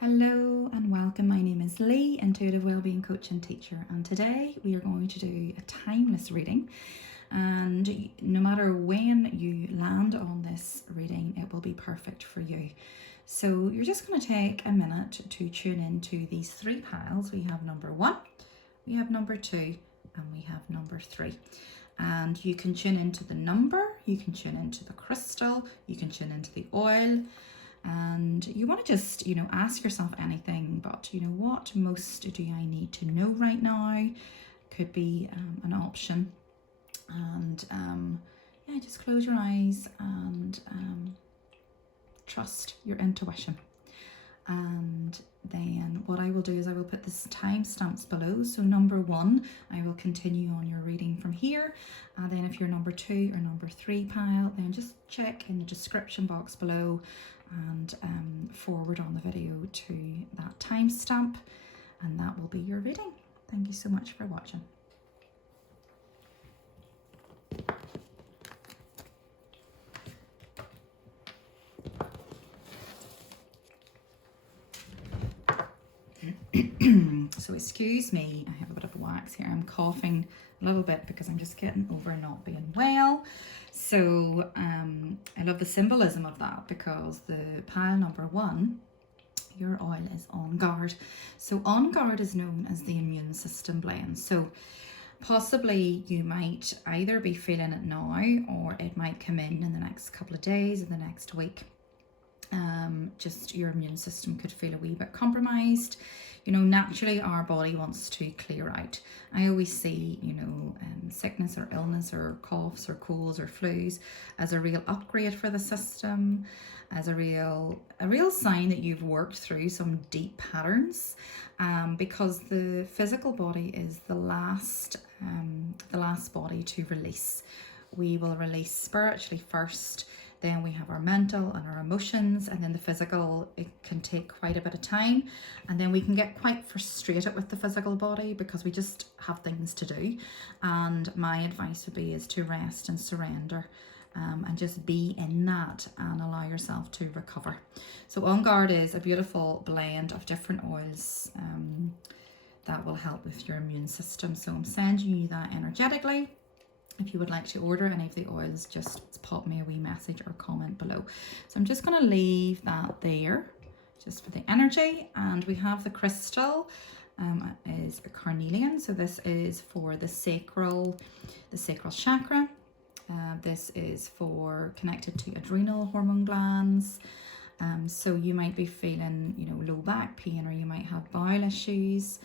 Hello and welcome. My name is Lee, Intuitive Wellbeing Coach and Teacher, and today we are going to do a timeless reading. And no matter when you land on this reading, it will be perfect for you. So you're just going to take a minute to tune into these three piles. We have number 1, we have number 2, and we have number 3. And you can tune into the number, you can tune into the crystal, you can tune into the oil. And you want to just, ask yourself anything, but what most do I need to know right now? Could be an option. And just close your eyes and trust your intuition. And then what I will do is I will put this timestamps below. So number 1, I will continue on your reading from here. And then if you're number 2 or number 3 pile, then just check in the description box below and forward on the video to that timestamp, and that will be your reading. Thank you so much for watching. So excuse me, I have a bit of wax here. I'm coughing a little bit because I'm just getting over not being well. So I love the symbolism of that, because the pile number 1, your oil is On Guard. So On Guard is known as the immune system blend. So possibly you might either be feeling it now, or it might come in the next couple of days, in the next week. Just your immune system could feel a wee bit compromised. Naturally our body wants to clear out. I always see, sickness or illness or coughs or colds or flus as a real upgrade for the system, as a real sign that you've worked through some deep patterns, because the physical body is the last body to release. We will release spiritually first, then we have our mental and our emotions, and then the physical. It can take quite a bit of time, and then we can get quite frustrated with the physical body because we just have things to do. And my advice would be is to rest and surrender, and just be in that and allow yourself to recover. So On Guard is a beautiful blend of different oils that will help with your immune system. So I'm sending you that energetically. If you would like to order any of the oils, just pop me a wee message or comment below. So I'm just going to leave that there just for the energy. And we have the crystal is a carnelian. So this is for the sacral chakra. This is for connected to adrenal hormone glands. So you might be feeling, low back pain, or you might have bowel issues.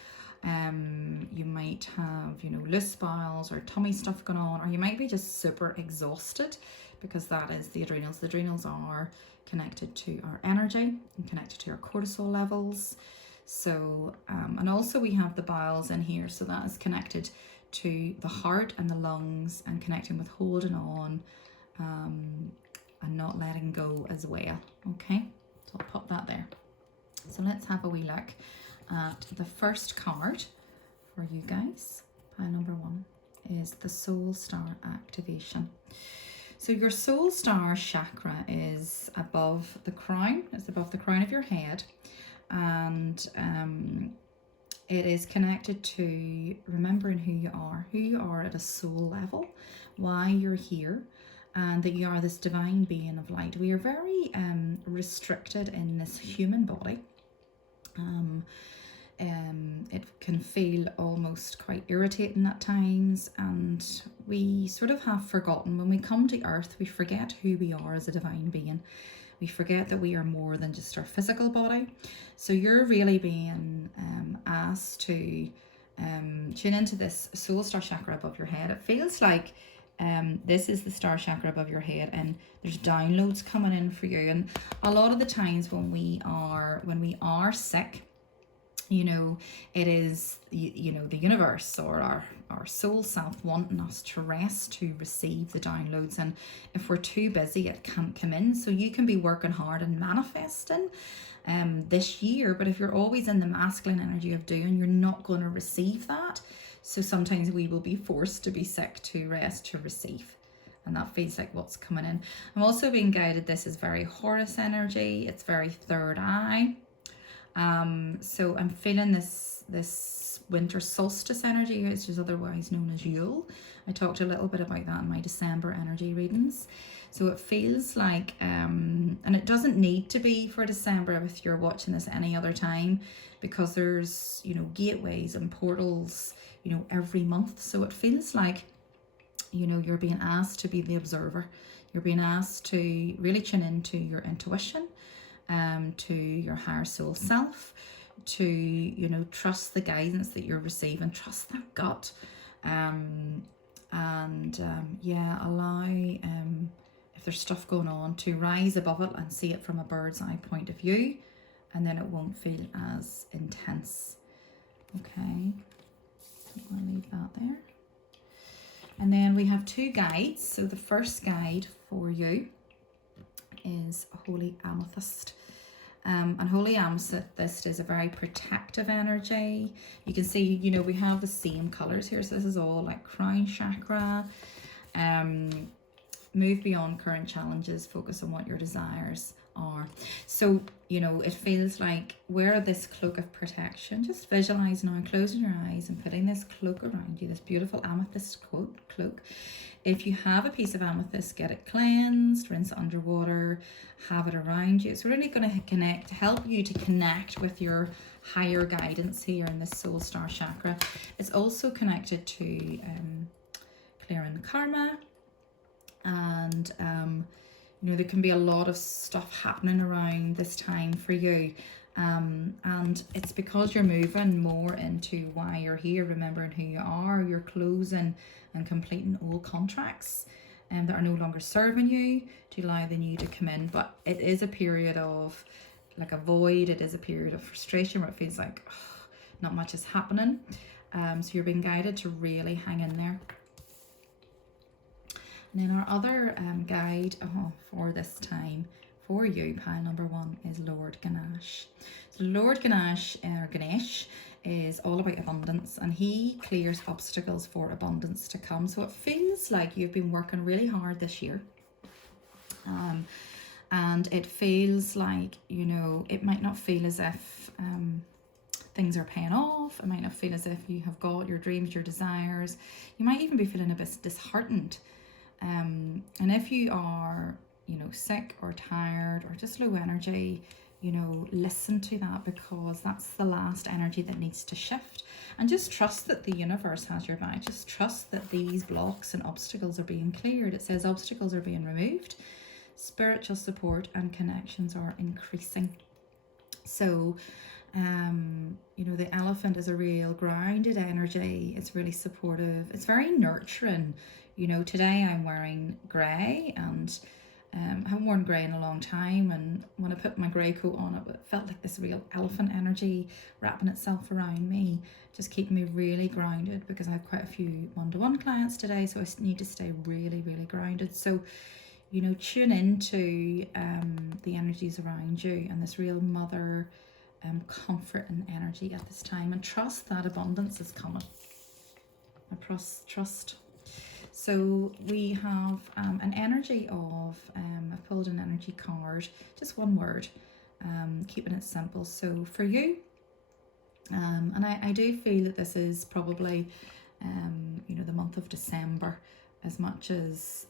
You might have, loose bowels or tummy stuff going on, or you might be just super exhausted, because that is the adrenals. The adrenals are connected to our energy and connected to our cortisol levels. So, and also we have the bowels in here. So that is connected to the heart and the lungs, and connecting with holding on and not letting go as well. Okay, so I'll pop that there. So let's have a wee look at the first card for you guys. Pile number 1 is the Soul Star activation. So your Soul Star chakra is above the crown. It's above the crown of your head, and it is connected to remembering who you are at a soul level, why you're here, and that you are this divine being of light. We are very restricted in this human body. It can feel almost quite irritating at times, and we sort of have forgotten. When we come to earth, we forget who we are as a divine being. We forget that we are more than just our physical body. So you're really being asked to tune into this soul star chakra above your head. It feels like this is the star chakra above your head, and there's downloads coming in for you. And a lot of the times when we are sick, it is the universe or our soul self wanting us to rest, to receive the downloads. And if we're too busy, it can't come in. So you can be working hard and manifesting this year, but if you're always in the masculine energy of doing, you're not going to receive that. So sometimes we will be forced to be sick to rest, to receive. And that feels like what's coming in. I'm also being guided, this is very Horus energy. It's very third eye. So I'm feeling this winter solstice energy, which is otherwise known as Yule. I talked a little bit about that in my December energy readings. So it feels like, and it doesn't need to be for December if you're watching this any other time, because there's, you know, gateways and portals, you know, every month. So it feels like, you know, you're being asked to be the observer. You're being asked to really tune into your intuition, to your higher soul self, to, you know, trust the guidance that you're receiving, trust that gut, yeah, allow, if there's stuff going on, to rise above it and see it from a bird's eye point of view, and then it won't feel as intense. Okay, I'll leave that there. And then we have two guides. So the first guide for you is Holy Amethyst. And Holy Amethyst is a very protective energy. You can see, you know, we have the same colors here. So this is all like crown chakra. Move beyond current challenges, focus on what your desires are. So, you know, it feels like wear this cloak of protection. Just visualize now, closing your eyes and putting this cloak around you, this beautiful amethyst cloak. If you have a piece of amethyst, get it cleansed, rinse it underwater, have it around you. It's really going to help you to connect with your higher guidance here in this soul star chakra. It's also connected to clearing karma, and you know, there can be a lot of stuff happening around this time for you, and it's because you're moving more into why you're here, remembering who you are. You're closing and completing old contracts that are no longer serving you, to allow the new to come in. But it is a period of like a void. It is a period of frustration where it feels like not much is happening, so you're being guided to really hang in there. And then our other guide for this time for you, pile number 1, is Lord Ganesh. So Lord Ganesh, or Ganesh, is all about abundance, and he clears obstacles for abundance to come. So it feels like you've been working really hard this year. And it feels like, you know, it might not feel as if things are paying off. It might not feel as if you have got your dreams, your desires. You might even be feeling a bit disheartened. And if you are, you know, sick or tired or just low energy, you know, listen to that, because that's the last energy that needs to shift. And just trust that the universe has your back. Just trust that these blocks and obstacles are being cleared. It says obstacles are being removed, spiritual support and connections are increasing. So, you know, the elephant is a real grounded energy. It's really supportive. It's very nurturing. You know, today I'm wearing grey, and I haven't worn grey in a long time, and when I put my grey coat on, it felt like this real elephant energy wrapping itself around me, just keeping me really grounded, because I have quite a few one-to-one clients today, so I need to stay really, really grounded. So, you know, tune into the energies around you and this real mother comfort and energy at this time, and trust that abundance is coming. I trust. So we have an energy of, I've pulled an energy card, just one word, keeping it simple. So for you, and I do feel that this is probably, you know, the month of December, as much as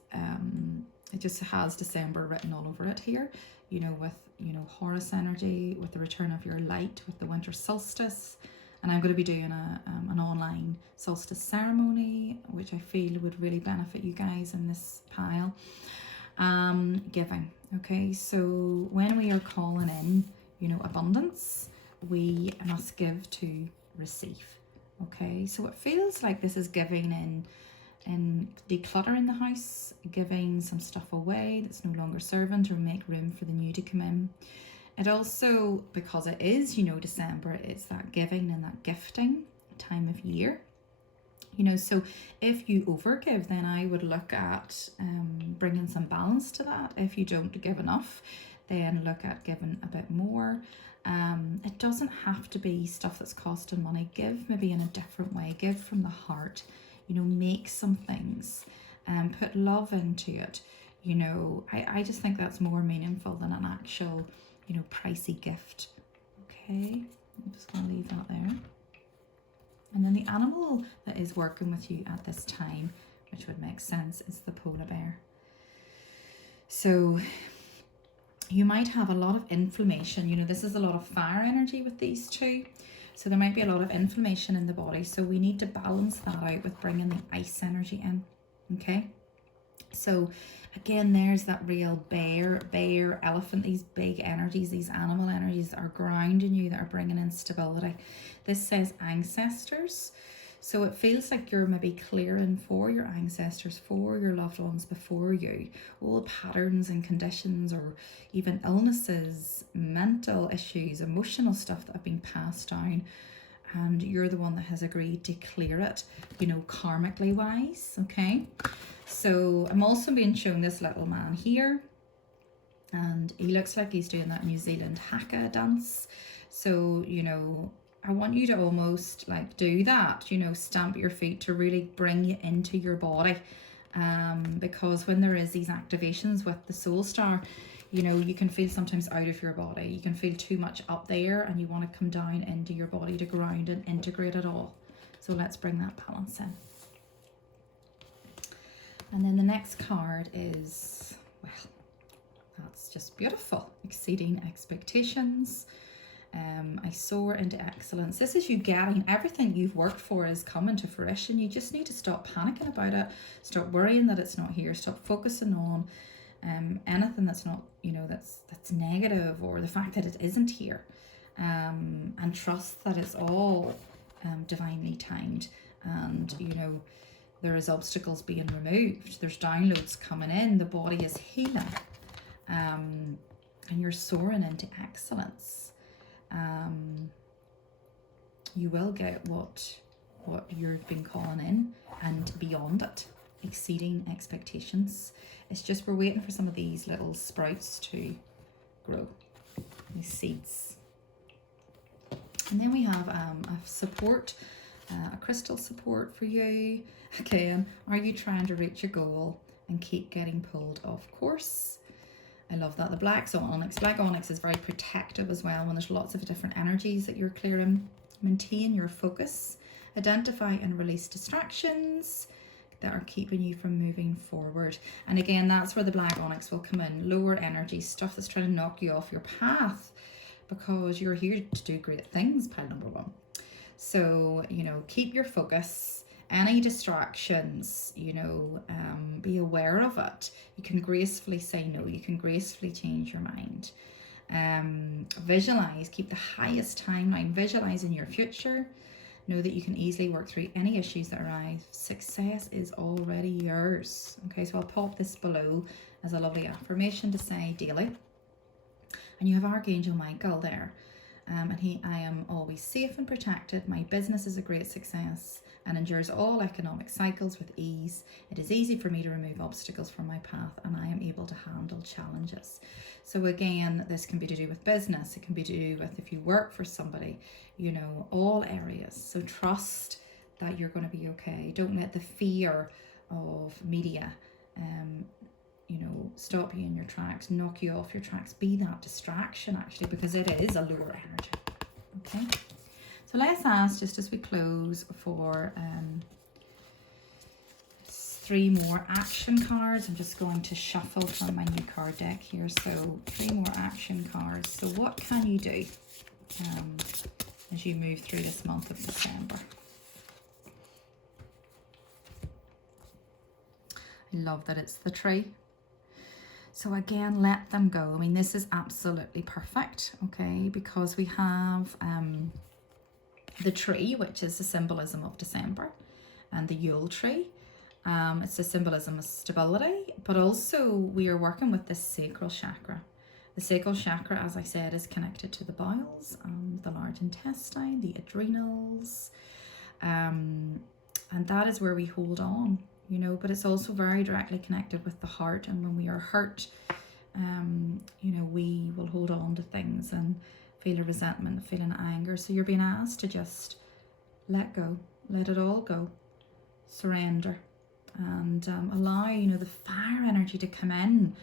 it just has December written all over it here, you know, with, you know, Horus energy, with the return of your light, with the winter solstice. And I'm going to be doing an online solstice ceremony, which I feel would really benefit you guys in this pile. Giving. Okay, so when we are calling in, you know, abundance, we must give to receive. Okay, so it feels like this is giving in decluttering the house, giving some stuff away that's no longer serving, to make room for the new to come in. It also, because it is, you know, December, it's that giving and that gifting time of year. You know, so if you overgive, then I would look at bringing some balance to that. If you don't give enough, then look at giving a bit more. It doesn't have to be stuff that's costing money. Give maybe in a different way. Give from the heart. You know, make some things and put love into it. You know, I just think that's more meaningful than an actual, you know, pricey gift. Okay, I'm just going to leave that there. And then the animal that is working with you at this time, which would make sense, is the polar bear. So you might have a lot of inflammation. You know, this is a lot of fire energy with these two. So there might be a lot of inflammation in the body. So we need to balance that out with bringing the ice energy in. Okay. So again, there's that real bear, elephant, these big energies, these animal energies that are grounding you, that are bringing in stability. This says ancestors. So it feels like you're maybe clearing for your ancestors, for your loved ones before you, all patterns and conditions, or even illnesses, mental issues, emotional stuff that have been passed down. And you're the one that has agreed to clear it, you know, karmically wise, okay? So I'm also being shown this little man here, and he looks like he's doing that New Zealand haka dance. So, you know, I want you to almost like do that, you know, stamp your feet to really bring you into your body. Because when there is these activations with the soul star, you know, you can feel sometimes out of your body. You can feel too much up there, and you want to come down into your body to ground and integrate it all. So let's bring that balance in. And then the next card is, well, that's just beautiful. Exceeding expectations. I soar into excellence. This is you getting everything you've worked for is coming to fruition. You just need to stop panicking about it. Stop worrying that it's not here. Stop focusing on anything that's not, you know, that's negative, or the fact that it isn't here. And trust that it's all divinely timed. And, you know, there is obstacles being removed. There's downloads coming in. The body is healing. And you're soaring into excellence. You will get what you've been calling in, and beyond it, exceeding expectations. It's just we're waiting for some of these little sprouts to grow, these seeds. And then we have a support, a crystal support for you. Again, are you trying to reach your goal and keep getting pulled off course? I love that. The black onyx. Black onyx is very protective as well when there's lots of different energies that you're clearing. Maintain your focus. Identify and release distractions that are keeping you from moving forward. And again, that's where the black onyx will come in. Lower energy, stuff that's trying to knock you off your path, because you're here to do great things, pile number one. So, you know, keep your focus. Any distractions, you know, be aware of it. You can gracefully say no. You can gracefully change your mind. Visualize, keep the highest timeline. Visualize in your future. Know that you can easily work through any issues that arise. Success is already yours. Okay, so I'll pop this below as a lovely affirmation to say daily. And you have Archangel Michael there. And I am always safe and protected. My business is a great success and endures all economic cycles with ease. It is easy for me to remove obstacles from my path, and I am able to handle challenges. So again, this can be to do with business. It can be to do with if you work for somebody, you know, all areas. So trust that you're going to be okay. Don't let the fear of media, you know, stop you in your tracks, knock you off your tracks. Be that distraction, actually, because it is a lower energy. Okay. So let's ask, just as we close, for 3 more action cards. I'm just going to shuffle from my new card deck here. So 3 more action cards. So what can you do as you move through this month of December? I love that it's the tree. So again, let them go. I mean, this is absolutely perfect, okay, because we have the tree, which is the symbolism of December, and the Yule tree. It's the symbolism of stability, but also we are working with the sacral chakra. The sacral chakra, as I said, is connected to the bowels, the large intestine, the adrenals, and that is where we hold on, you know, but it's also very directly connected with the heart. And when we are hurt, you know, we will hold on to things and feel a resentment, feel an anger. So you're being asked to just let go, let it all go, surrender, and allow, you know, the fire energy to come in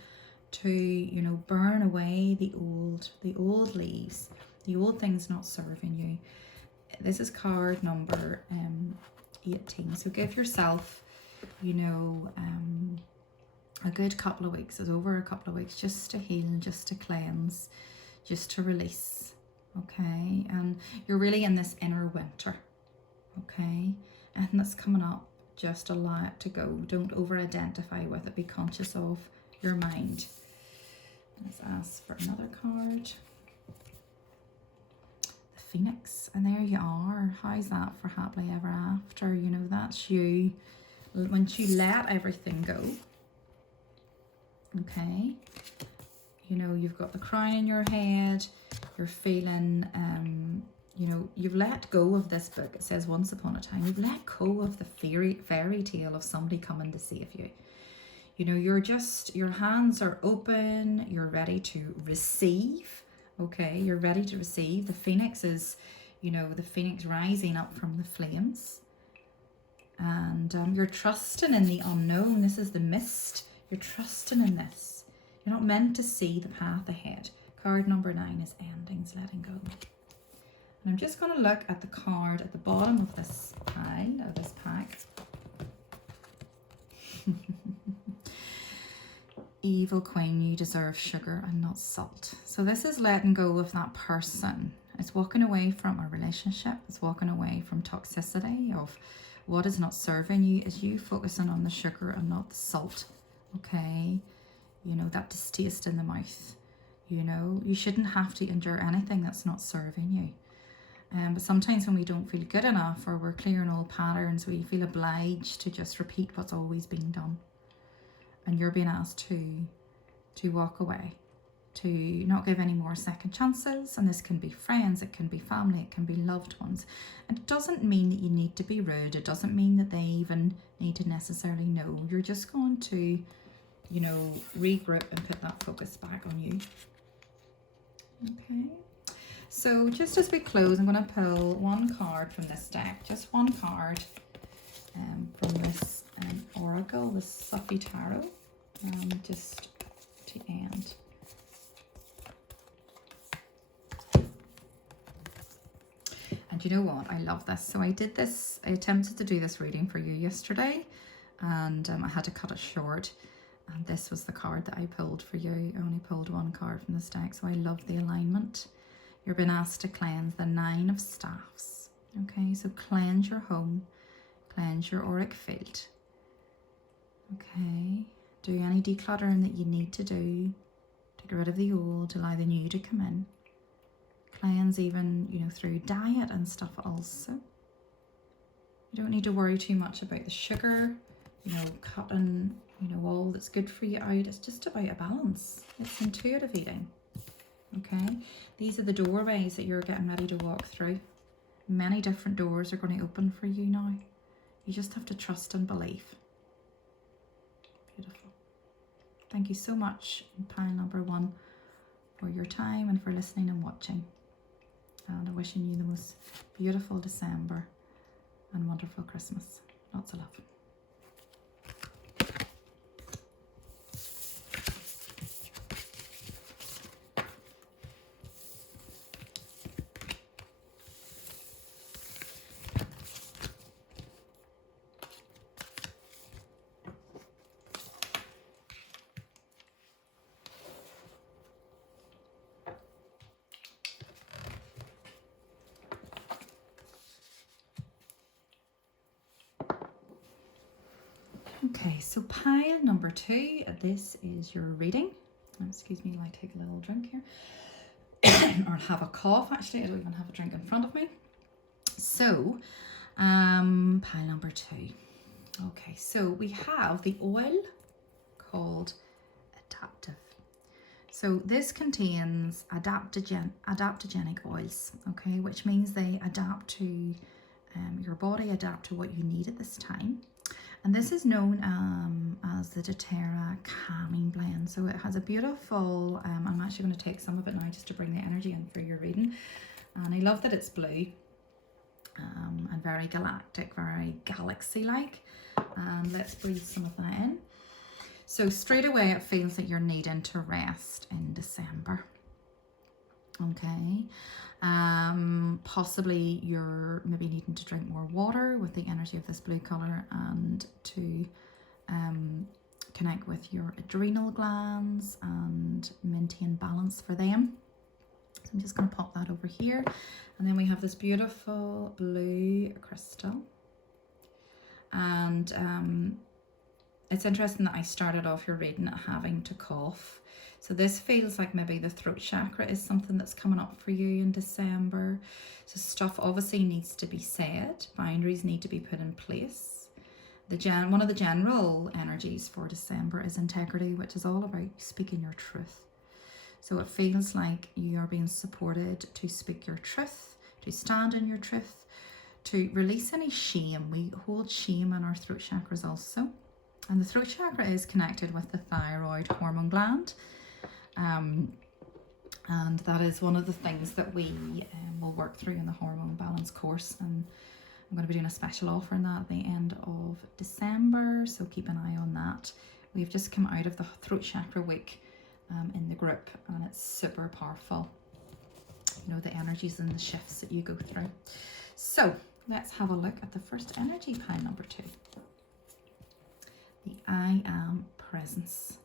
to, you know, burn away the old leaves, The old thing's not serving you. This is card number 18. So give yourself, you know, a good couple of weeks, it's over a couple of weeks, just to heal, just to cleanse, just to release, okay? And you're really in this inner winter, okay? And that's coming up, just allow it to go. Don't over-identify with it. Be conscious of your mind. Let's ask for another card. The Phoenix, and there you are. How's that for happily ever after? You know, that's you. Once you let everything go, okay, you know, you've got the crown in your head, you're feeling, you know, you've let go of this book. It says once upon a time, you've let go of the fairy tale of somebody coming to save you. You know, you're just, your hands are open, you're ready to receive, okay, you're ready to receive. The Phoenix is, you know, the Phoenix rising up from the flames, and you're trusting in the unknown. This is the mist. You're trusting in this. You're not meant to see the path ahead. Card number 9 is endings, letting go. And I'm just going to look at the card at the bottom of this pile, of this pack. Evil Queen, you deserve sugar and not salt. So this is letting go of that person. It's walking away from a relationship. It's walking away from toxicity of what is not serving you. Is you focusing on the sugar and not the salt. Okay, you know, that distaste in the mouth. You know, you shouldn't have to endure anything that's not serving you. But sometimes when we don't feel good enough, or we're clearing old patterns, we feel obliged to just repeat what's always been done. And you're being asked to walk away, to not give any more second chances. And this can be friends, it can be family, it can be loved ones. And it doesn't mean that you need to be rude. It doesn't mean that they even need to necessarily know. You're just going to, you know, regroup and put that focus back on you. Okay. So just as we close, I'm going to pull one card from this deck, just one card from this Oracle, this Suffy Tarot, just to end. And you know what? I love this. So I did this, I attempted to do this reading for you yesterday, and I had to cut it short. And this was the card that I pulled for you. I only pulled one card from this deck, so I love the alignment. You're being asked to cleanse the 9 of Staffs. Okay, so cleanse your home, cleanse your auric field. Okay, do any decluttering that you need to do to get rid of the old, allow the new to come in. Cleanse even, you know, through diet and stuff also. You don't need to worry too much about the sugar, you know, cutting, you know, all that's good for you out. It's just about a balance. It's intuitive eating. Okay, these are the doorways that you're getting ready to walk through. Many different doors are going to open for you now. You just have to trust and believe. Beautiful. Thank you so much, pile number 1, for your time and for listening and watching. And I'm wishing you the most beautiful December and wonderful Christmas. Lots of love. Okay, so pile number 2, this is your reading. Excuse me while I take a little drink here. Or have a cough, actually. I don't even have a drink in front of me. So, pile number 2. Okay, so we have the oil called Adaptive. So this contains adaptogenic oils, okay, which means they adapt to your body, adapt to what you need at this time. And this is known as the doTERRA Calming Blend. So it has a beautiful, I'm actually going to take some of it now just to bring the energy in for your reading. And I love that it's blue and very galactic, very galaxy-like. And let's breathe some of that in. So straight away it feels that you're needing to rest in December. Okay. Possibly you're maybe needing to drink more water with the energy of this blue color, and to connect with your adrenal glands and maintain balance for them. So I'm just going to pop that over here. And then we have this beautiful blue crystal. And it's interesting that I started off your reading having to cough. So this feels like maybe the throat chakra is something that's coming up for you in December. So stuff obviously needs to be said. Boundaries need to be put in place. One of the general energies for December is integrity, which is all about speaking your truth. So it feels like you are being supported to speak your truth, to stand in your truth, to release any shame. We hold shame in our throat chakras also. And the throat chakra is connected with the thyroid hormone gland. And that is one of the things that we will work through in the hormone balance course. And I'm going to be doing a special offer on that at the end of December. So keep an eye on that. We've just come out of the throat chakra week in the group, and it's super powerful. You know, the energies and the shifts that you go through. So let's have a look at the first energy pile, number 2. The I Am Presence.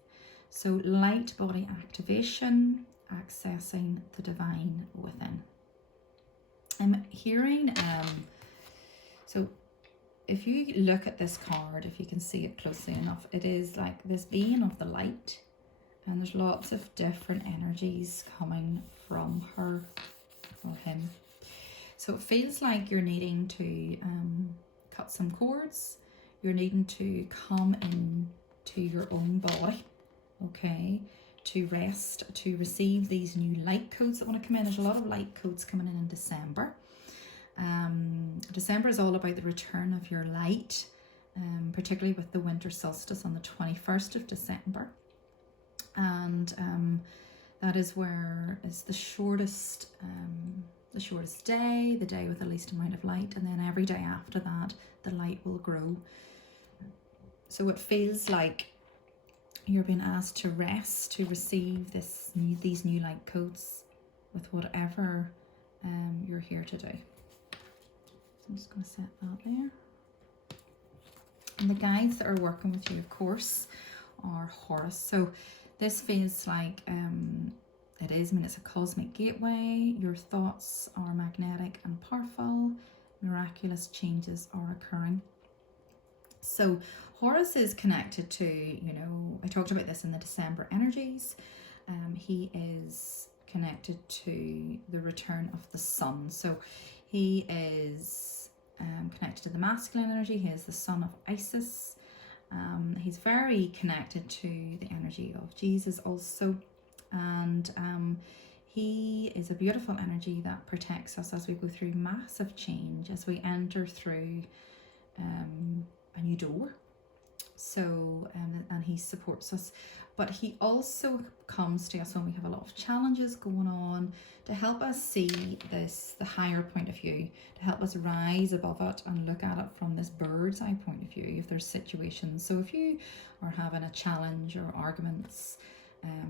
So light body activation, accessing the divine within. I'm hearing, so if you look at this card, if you can see it closely enough, it is like this being of the light, and there's lots of different energies coming from her or him. So it feels like you're needing to cut some cords. You're needing to come in to your own body, okay, to rest, to receive these new light codes that want to come in. There's a lot of light codes coming in December. December is all about the return of your light, particularly with the winter solstice on the 21st of December. And that is where it's the shortest day, the day with the least amount of light, and then every day after that, the light will grow. So it feels like you're being asked to rest, to receive these new light codes with whatever you're here to do. So I'm just going to set that there. And the guides that are working with you, of course, are Horus. So this feels like it's a cosmic gateway. Your thoughts are magnetic and powerful. Miraculous changes are occurring. So Horus is connected to, I talked about this in the December energies. He is connected to the return of the sun. So he is connected to the masculine energy. He is the son of Isis. He's very connected to the energy of Jesus also. And he is a beautiful energy that protects us as we go through massive change, as we enter through a new door. So, and he supports us. But he also comes to us when we have a lot of challenges going on, to help us see the higher point of view, to help us rise above it and look at it from this bird's eye point of view if there's situations. So if you are having a challenge or arguments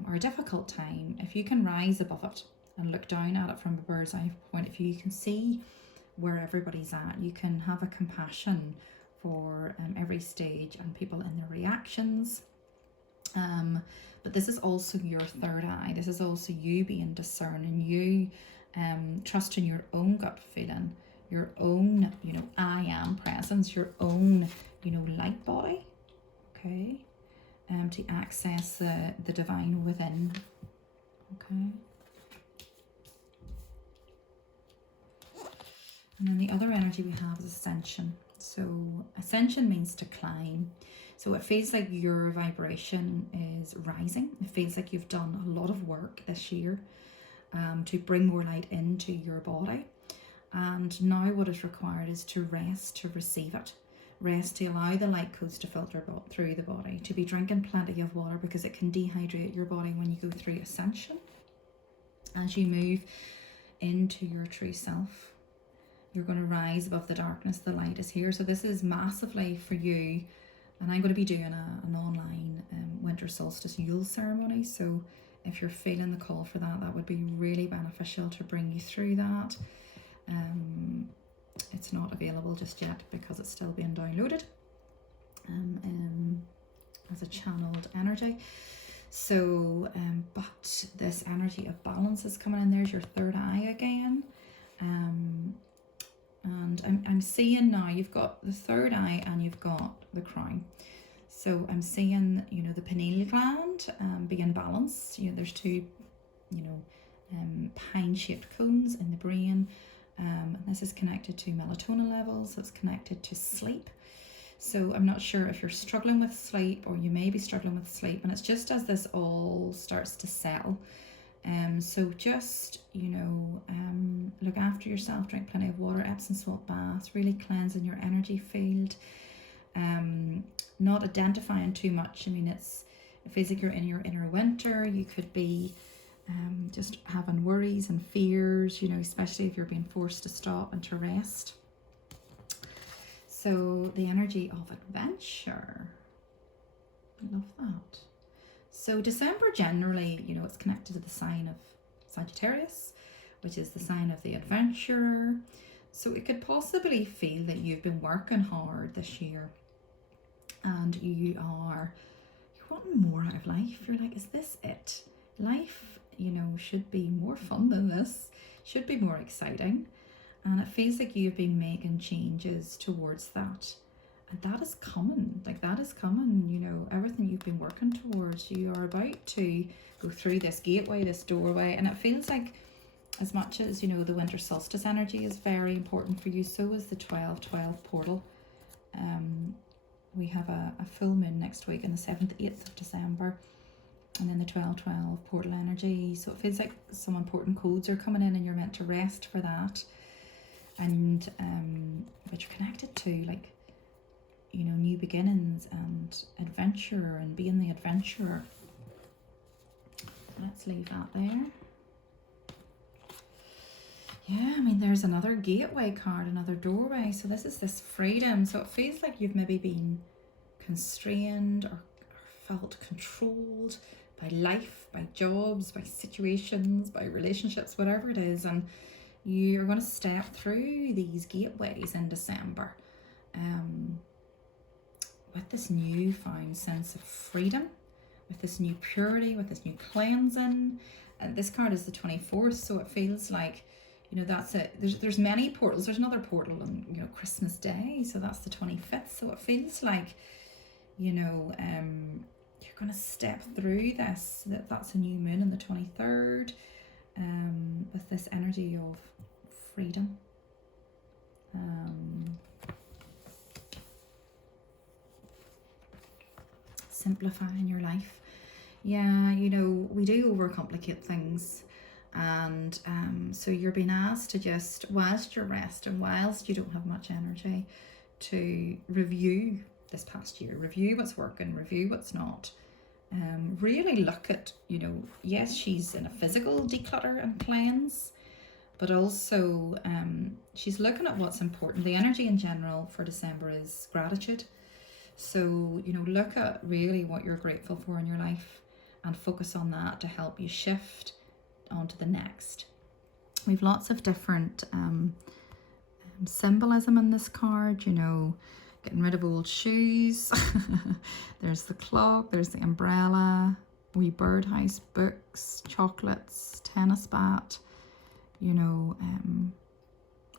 or a difficult time, if you can rise above it and look down at it from a bird's eye point of view, you can see where everybody's at. You can have a compassion for every stage and people in their reactions. But this is also your third eye. This is also you being discerning, you trusting your own gut feeling, your own, I am presence, your own, light body, okay, to access the divine within, okay. And then the other energy we have is ascension. So ascension means to climb. So it feels like your vibration is rising. It feels like you've done a lot of work this year to bring more light into your body. And now what is required is to rest, to receive it. Rest, to allow the light codes to filter through the body, to be drinking plenty of water, because it can dehydrate your body when you go through ascension. As you move into your true self, you're going to rise above the darkness. The light is here. So this is massively for you. And I'm going to be doing an online winter solstice Yule ceremony. So if you're feeling the call for that, that would be really beneficial to bring you through that. It's not available just yet because it's still being downloaded as a channeled energy. So, but this energy of balance is coming in. There's your third eye again. And I'm seeing now you've got the third eye and you've got the crown. So I'm seeing, you know, the pineal gland being balanced. You know, there's two, you know, pine-shaped cones in the brain. And this is connected to melatonin levels. It's connected to sleep. So I'm not sure if you're struggling with sleep, or you may be struggling with sleep. And it's just as this all starts to settle. So just, you know, look after yourself, drink plenty of water, Epsom salt baths, really cleansing your energy field. Not identifying too much. I mean, it feels like you're in your inner winter. You could be just having worries and fears, you know, especially if you're being forced to stop and to rest. So the energy of adventure. I love that. So December generally, you know, it's connected to the sign of Sagittarius, which is the sign of the adventurer. So it could possibly feel that you've been working hard this year and you're wanting more out of life. You're like, is this it? Life, you know, should be more fun than this, should be more exciting. And it feels like you've been making changes towards that. And that is coming, like that is coming, you know, everything you've been working towards, you are about to go through this gateway, this doorway. And it feels like, as much as, you know, the winter solstice energy is very important for you, so is the 12/12 portal. We have a full moon next week on the 7th, 8th of December. And then the 12/12 portal energy. So it feels like some important codes are coming in and you're meant to rest for that. And but you're connected to, like, you know, new beginnings and adventure and being the adventurer. Let's leave that there. Yeah, I mean, there's another gateway card, another doorway. So this is this freedom. So it feels like you've maybe been constrained or felt controlled by life, by jobs, by situations, by relationships, whatever it is. And you're going to step through these gateways in December with this newfound sense of freedom, with this new purity, with this new cleansing. And this card is the 24th, so it feels like, you know, that's it. There's many portals. There's another portal on, you know, Christmas Day, so that's the 25th. So it feels like, you know, you're going to step through this. That's a new moon on the 23rd, with this energy of freedom. Simplifying your life. Yeah, you know, we do overcomplicate things. And so you're being asked to just, whilst you're resting, whilst you don't have much energy, to review this past year, review what's working, review what's not. Really look at, you know, yes, she's in a physical declutter and cleanse, but also she's looking at what's important. The energy in general for December is gratitude. So, you know, look at really what you're grateful for in your life and focus on that to help you shift onto the next. We've lots of different symbolism in this card, you know, getting rid of old shoes. There's the clock, there's the umbrella, wee birdhouse, books, chocolates, tennis bat, you know,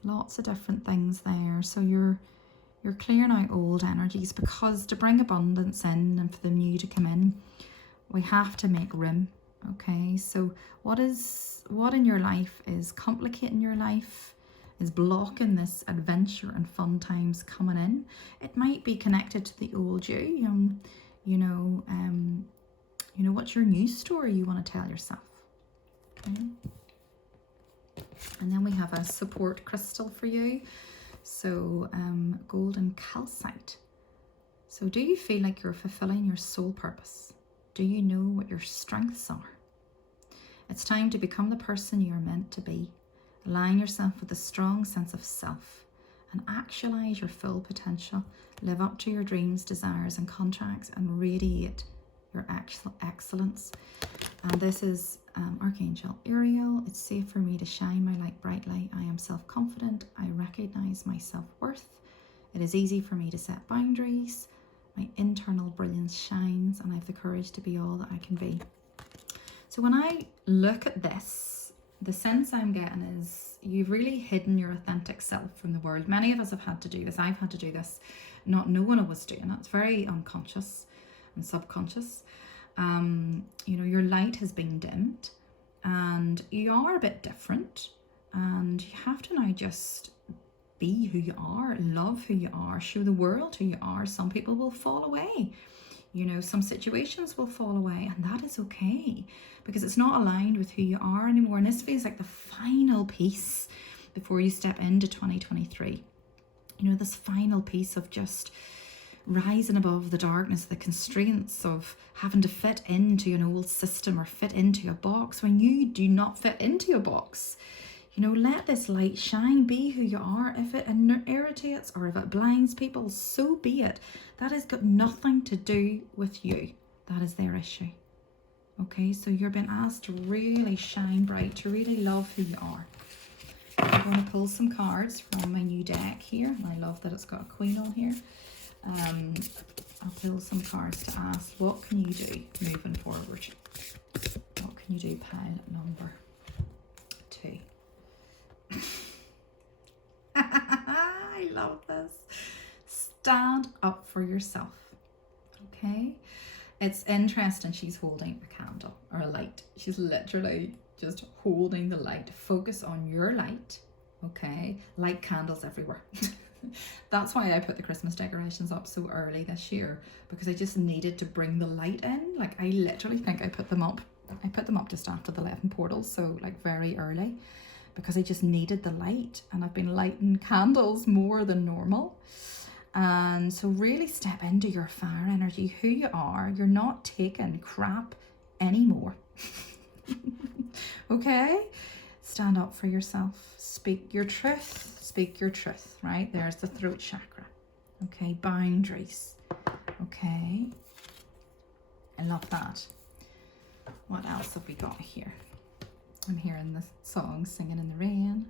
lots of different things there. So you're clearing out old energies, because to bring abundance in and for the new to come in, we have to make room. Okay, so what in your life is complicating your life, is blocking this adventure and fun times coming in? It might be connected to the old you. You know, what's your new story you want to tell yourself? Okay. And then we have a support crystal for you. So golden calcite. So do you feel like you're fulfilling your soul purpose? Do you know what your strengths are? It's time to become the person you are meant to be. Align yourself with a strong sense of self and actualize your full potential. Live up to your dreams, desires and contracts, and radiate your excellence. And this is Archangel Ariel. It's safe for me to shine my light brightly. I am self-confident. I recognize my self-worth. It is easy for me to set boundaries. My internal brilliance shines, and I have the courage to be all that I can be. So when I look at this, the sense I'm getting is you've really hidden your authentic self from the world. Many of us have had to do this. I've had to do this, not knowing I was doing it. It's very unconscious and subconscious. You know, your light has been dimmed and you are a bit different, and you have to now just be who you are, love who you are, show the world who you are. Some people will fall away. You know, some situations will fall away, and that is okay because it's not aligned with who you are anymore. And this feels like the final piece before you step into 2023. You know, this final piece of just rising above the darkness, the constraints of having to fit into an old system or fit into a box when you do not fit into a box. You know, let this light shine, be who you are. If it irritates or if it blinds people, so be it. That has got nothing to do with you. That is their issue. Okay, so you're being asked to really shine bright, to really love who you are. I'm going to pull some cards from my new deck here. I love that it's got a queen on here. I'll pull some cards to ask, what can you do moving forward? What can you do, pile number 2? I love this. Stand up for yourself. Okay, it's interesting. She's holding a candle or a light. She's literally just holding the light. Focus on your light. Okay, light candles everywhere. That's why I put the Christmas decorations up so early this year, because I just needed to bring the light in. Like, I literally think I put them up just after the 11 portals, so like very early, because I just needed the light, and I've been lighting candles more than normal. And so really step into your fire energy, who you are. You're not taking crap anymore. Okay? Stand up for yourself. Speak your truth. Speak your truth, right? There's the throat chakra. Okay, boundaries. Okay. I love that. What else have we got here? I'm hearing the song Singing in the Rain.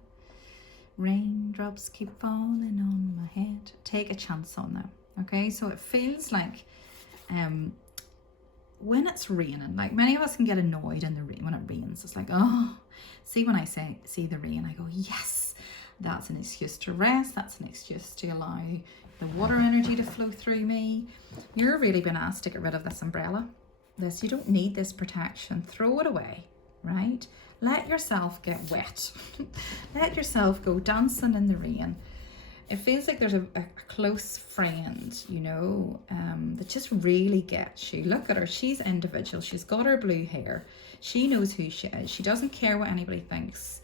Raindrops keep falling on my head. Take a chance on them. Okay, so it feels like when it's raining, like many of us can get annoyed in the rain when it rains. It's like, oh, see, when I see the rain, I go, yes, that's an excuse to rest. That's an excuse to allow the water energy to flow through me. You're really being asked to get rid of this umbrella. You don't need this protection. Throw it away, right? Let yourself get wet. Let yourself go dancing in the rain. It feels like there's a close friend, you know, that just really gets you. Look at her. She's individual. She's got her blue hair. She knows who she is. She doesn't care what anybody thinks.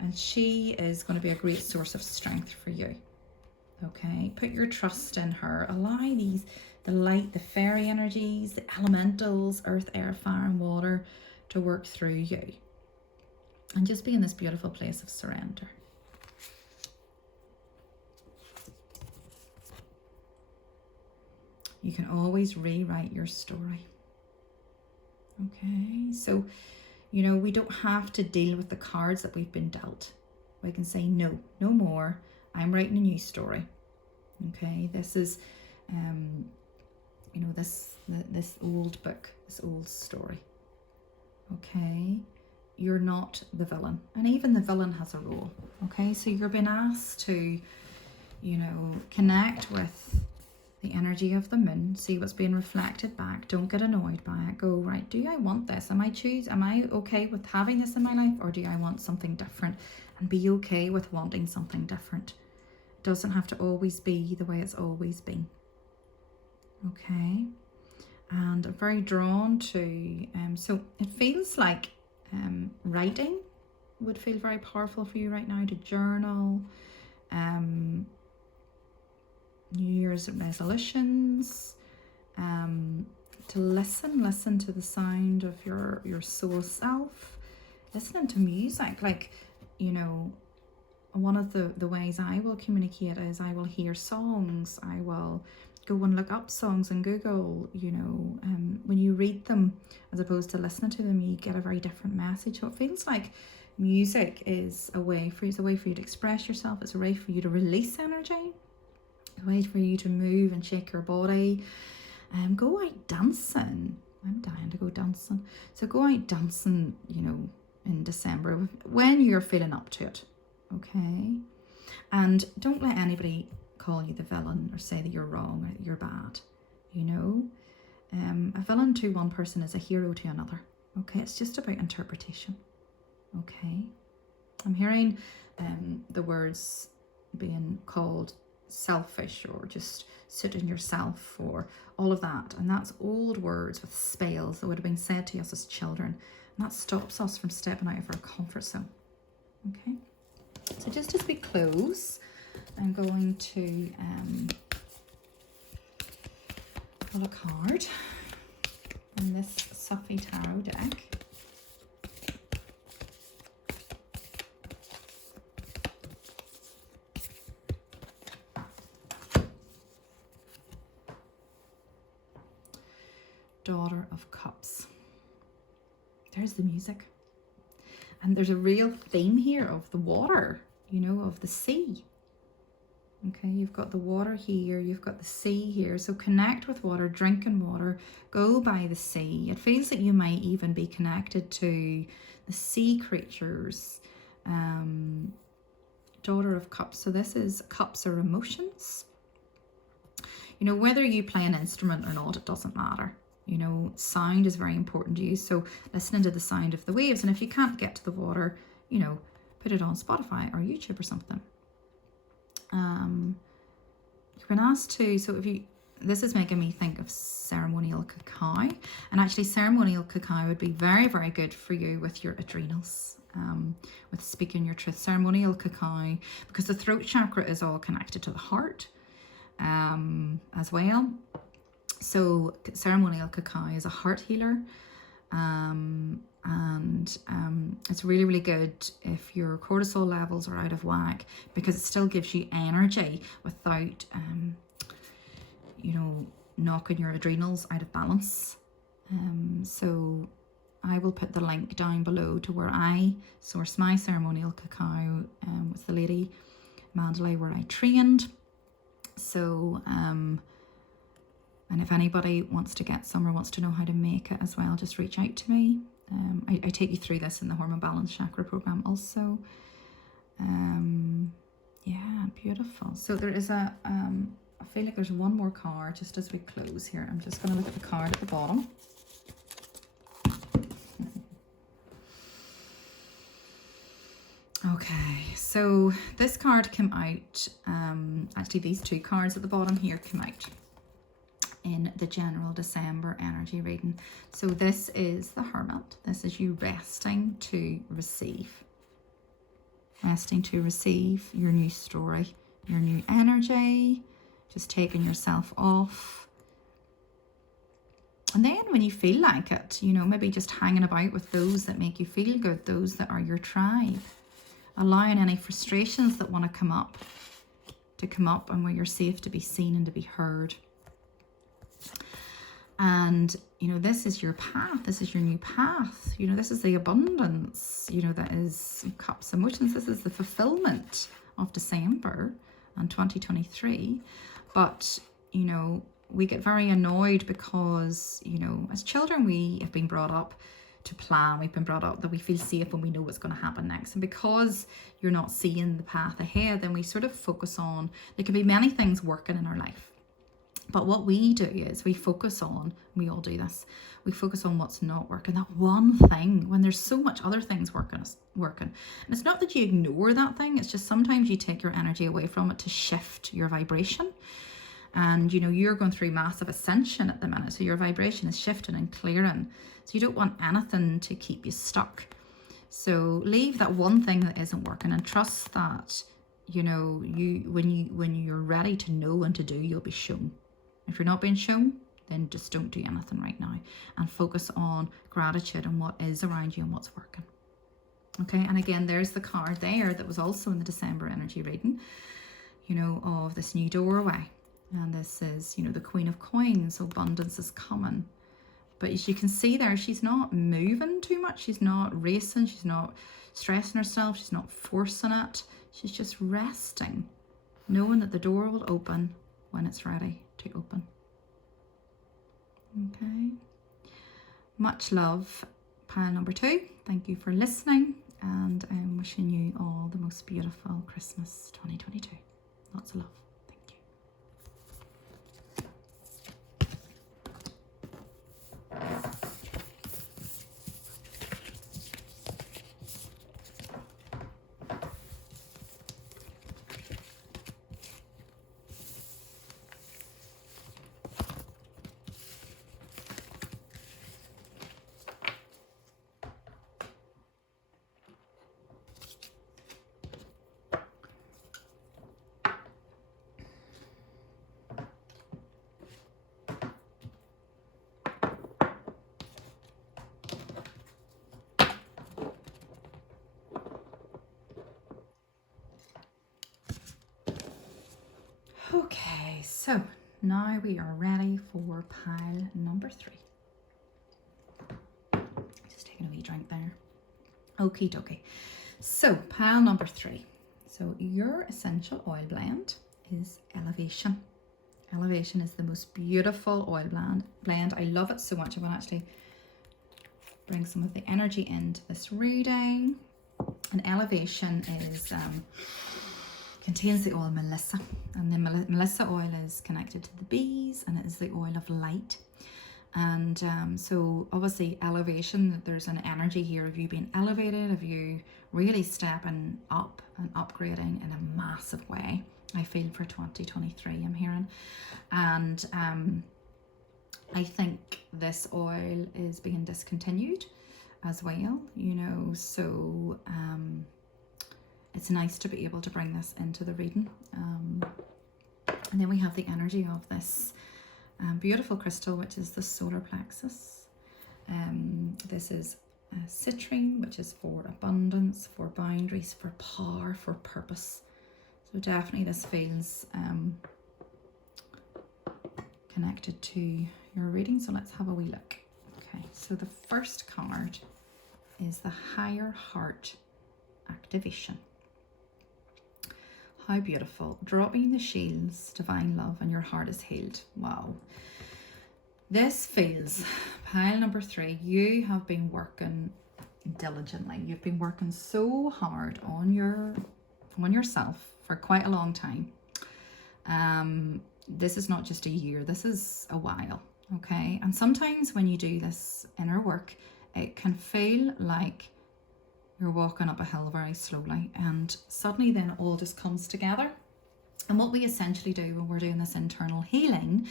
And she is going to be a great source of strength for you. Okay? Put your trust in her. Allow the light, the fairy energies, the elementals, earth, air, fire, and water to work through you. And just be in this beautiful place of surrender. You can always rewrite your story. Okay, so, you know, we don't have to deal with the cards that we've been dealt. We can say, no, no more. I'm writing a new story. Okay, this is, you know, this old book, this old story. Okay, you're not the villain. And even the villain has a role. Okay, so you're being asked to, you know, connect with the energy of the moon, see what's being reflected back. Don't get annoyed by it. Go, right, do I want this? Am I okay with having this in my life, or do I want something different? And be okay with wanting something different. It doesn't have to always be the way it's always been. Okay. And I'm very drawn to, so it feels like writing would feel very powerful for you right now, to journal, New Year's resolutions, to listen to the sound of your soul self, listening to music, like, you know, one of the ways I will communicate is I will hear songs. I will go and look up songs on Google. When you read them as opposed to listening to them, you get a very different message. So it feels like music is a way for you. It's a way for you to express yourself. It's a way for you to release energy. A way for you to move and shake your body. Go out dancing. I'm dying to go dancing. So go out dancing, in December when you're feeling up to it. Okay? And don't let anybody call you the villain or say that you're wrong or that you're bad. A villain to one person is a hero to another. Okay? It's just about interpretation. Okay? I'm hearing the words being called selfish or just suiting yourself or all of that, and that's old words with spells that would have been said to us as children, and that stops us from stepping out of our comfort zone. Okay, so just as we close, I'm going to pull a card in this Sufi Tarot deck. Daughter of Cups. There's the music. And there's a real theme here of the water, of the sea. Okay, you've got the water here, you've got the sea here. So connect with water, drinking water, go by the sea. It feels like you might even be connected to the sea creatures. Daughter of Cups. So this is cups or emotions. Whether you play an instrument or not, it doesn't matter. Sound is very important to you. So listening to the sound of the waves. And if you can't get to the water, put it on Spotify or YouTube or something. You've been asked to, this is making me think of ceremonial cacao. And actually ceremonial cacao would be very, very good for you with your adrenals, with speaking your truth. Ceremonial cacao, because the throat chakra is all connected to the heart as well. So ceremonial cacao is a heart healer, and it's really, really good if your cortisol levels are out of whack, because it still gives you energy without, knocking your adrenals out of balance. So I will put the link down below to where I source my ceremonial cacao with the lady Mandalay where I trained. So, and if anybody wants to get some or wants to know how to make it as well, just reach out to me. I take you through this in the Hormone Balance Chakra program also. Yeah, beautiful. So there is I feel like there's one more card just as we close here. I'm just going to look at the card at the bottom. Okay, so this card came out, actually these two cards at the bottom here came out in the general December energy reading. So this is the Hermit. This is you resting to receive. Resting to receive your new story, your new energy, just taking yourself off. And then when you feel like it, maybe just hanging about with those that make you feel good, those that are your tribe. Allowing any frustrations that want to come up and where you're safe to be seen and to be heard. And, this is your path. This is your new path. This is the abundance, that is Cups Emotions. This is the fulfillment of December and 2023. But, we get very annoyed because, as children, we have been brought up to plan. We've been brought up that we feel safe when we know what's going to happen next. And because you're not seeing the path ahead, then we sort of focus on, there can be many things working in our life. But what we do is we focus on, we all do this, we focus on what's not working, that one thing, when there's so much other things working. And it's not that you ignore that thing, it's just sometimes you take your energy away from it to shift your vibration. And, you're going through massive ascension at the minute, so your vibration is shifting and clearing. So you don't want anything to keep you stuck. So leave that one thing that isn't working and trust that, when you're ready to know and to do, you'll be shown. If you're not being shown, then just don't do anything right now and focus on gratitude and what is around you and what's working. Okay, and again, there's the card there that was also in the December energy reading, you know, of this new doorway. And this is, you know, the Queen of Coins, so abundance is coming. But as you can see there, she's not moving too much. She's not racing. She's not stressing herself. She's not forcing it. She's just resting, knowing that the door will open when it's ready to open. Okay. Much love, pile number 2. Thank you for listening, and I'm wishing you all the most beautiful Christmas 2022. Lots of love. Thank you. Okay, so now we are ready for pile number 3. Just taking a wee drink there. Okie dokie. So pile number 3. So your essential oil blend is Elevation. Elevation is the most beautiful oil blend. I love it so much. I'm going to actually bring some of the energy into this reading. And Elevation is contains the oil Melissa, and the Melissa oil is connected to the bees, and it is the oil of light. And so obviously elevation, there's an energy here of you being elevated, of you really stepping up and upgrading in a massive way. I feel for 2023, I'm hearing. And I think this oil is being discontinued as well, you know, so it's nice to be able to bring this into the reading. And then we have the energy of this beautiful crystal, which is the solar plexus. This is citrine, which is for abundance, for boundaries, for power, for purpose. So definitely this feels connected to your reading. So let's have a wee look. Okay, so the first card is the Higher Heart Activation. How beautiful. Dropping the shields, divine love, and your heart is healed. Wow. This feels, pile number 3, you have been working diligently. You've been working so hard on yourself for quite a long time. This is not just a year, this is a while, okay? And sometimes when you do this inner work, it can feel like you're walking up a hill very slowly, and suddenly then it all just comes together. And what we essentially do when we're doing this internal healing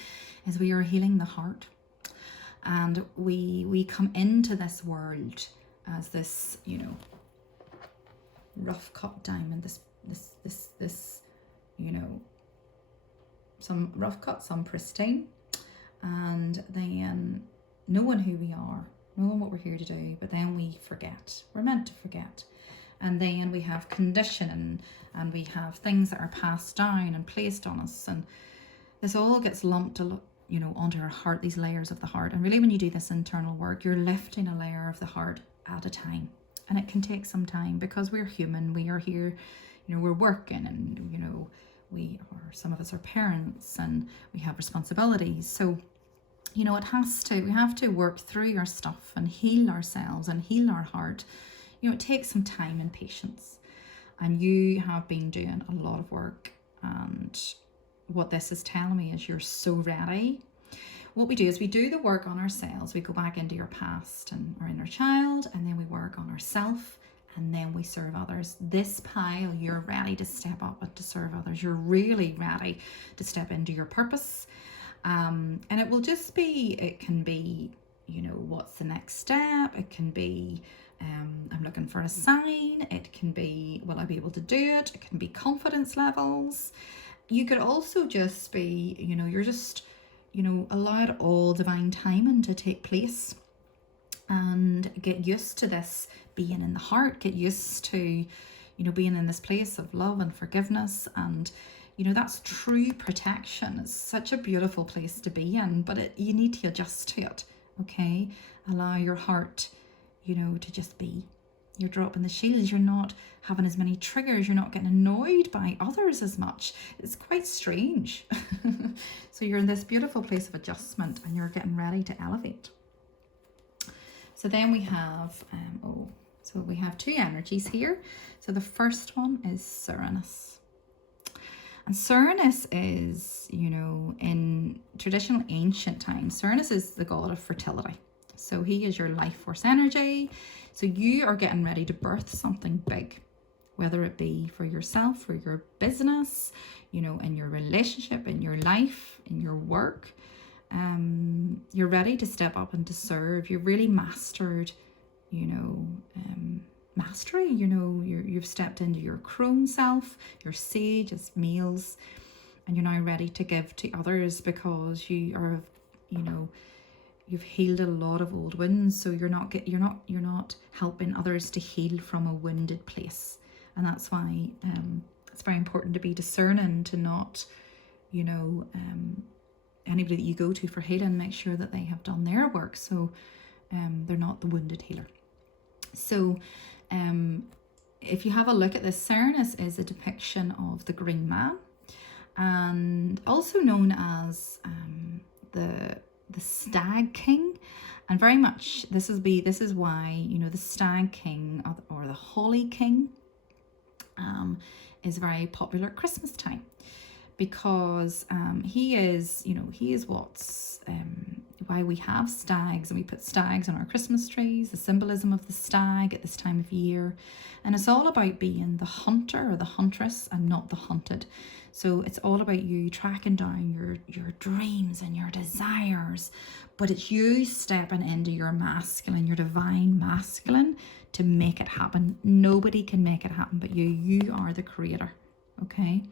is we are healing the heart, and we come into this world as this, you know, rough cut diamond, this you know, some rough cut, some pristine, and then knowing who we are, knowing what we're here to do, but then we forget. We're meant to forget. And then we have conditioning, and we have things that are passed down and placed on us, and this all gets lumped, you know, onto our heart, these layers of the heart. And really when you do this internal work, you're lifting a layer of the heart at a time, and it can take some time because we're human. We are here, you know, we're working, and you know, some of us are parents, and we have responsibilities. So you know, we have to work through our stuff and heal ourselves and heal our heart. You know, it takes some time and patience. And you have been doing a lot of work. And what this is telling me is you're so ready. What we do is we do the work on ourselves. We go back into your past and our inner child, and then we work on ourselves, and then we serve others. This pile, you're ready to step up and to serve others. You're really ready to step into your purpose. And it will just be, it can be, you know, what's the next step? It can be, I'm looking for a sign. It can be, will I be able to do it? It can be confidence levels. You could also just be, you know, you're just, you know, allowed all divine timing to take place and get used to this being in the heart, get used to, you know, being in this place of love and forgiveness. And, you know, that's true protection. It's such a beautiful place to be in, but you need to adjust to it, okay? Allow your heart, you know, to just be. You're dropping the shields, you're not having as many triggers, you're not getting annoyed by others as much. It's quite strange. So you're in this beautiful place of adjustment and you're getting ready to elevate. So then we have, so we have two energies here. So the first one is Suranus. And Suranus is, you know, in traditional ancient times, Suranus is the god of fertility. So he is your life force energy. So you are getting ready to birth something big, whether it be for yourself, for your business, you know, in your relationship, in your life, in your work. You're ready to step up and to serve. You've really mastered, you know, mastery. You know, you've stepped into your crone self, your sage as males, and you're now ready to give to others because you are, you know, you've healed a lot of old wounds, so you're not helping others to heal from a wounded place. And that's why it's very important to be discerning, to not, you know, anybody that you go to for healing, make sure that they have done their work, so they're not the wounded healer. So if you have a look at this, Suranus is a depiction of the green man, and also known as the stag king. And very much this is why, you know, the stag king or the holly king is very popular at Christmas time, because he is what's why we have stags, and we put stags on our Christmas trees, the symbolism of the stag at this time of year. And it's all about being the hunter or the huntress and not the hunted. So it's all about you tracking down your dreams and your desires, but it's you stepping into your masculine, your divine masculine, to make it happen. Nobody can make it happen but you. You are the creator, okay?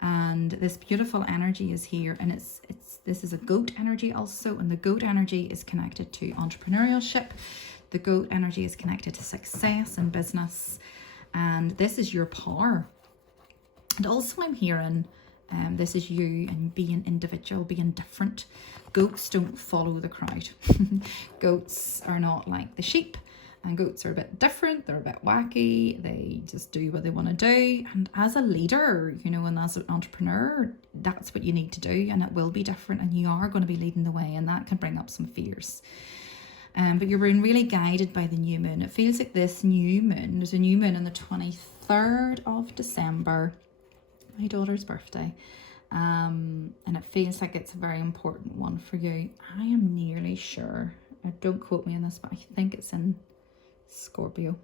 And this beautiful energy is here, and this is a goat energy also, and the goat energy is connected to entrepreneurship. The goat energy is connected to success and business, and this is your power. And also I'm hearing this is you and being individual, being different. Goats don't follow the crowd. Goats are not like the sheep, and goats are a bit different. They're a bit wacky. They just do what they want to do. And as a leader, you know, and as an entrepreneur, that's what you need to do, and it will be different, and you are going to be leading the way, and that can bring up some fears. But you're being really guided by the new moon. It feels like this new moon, there's a new moon on the 23rd of December, my daughter's birthday, and it feels like it's a very important one for you. I am nearly sure, don't quote me on this, but I think it's in Scorpio.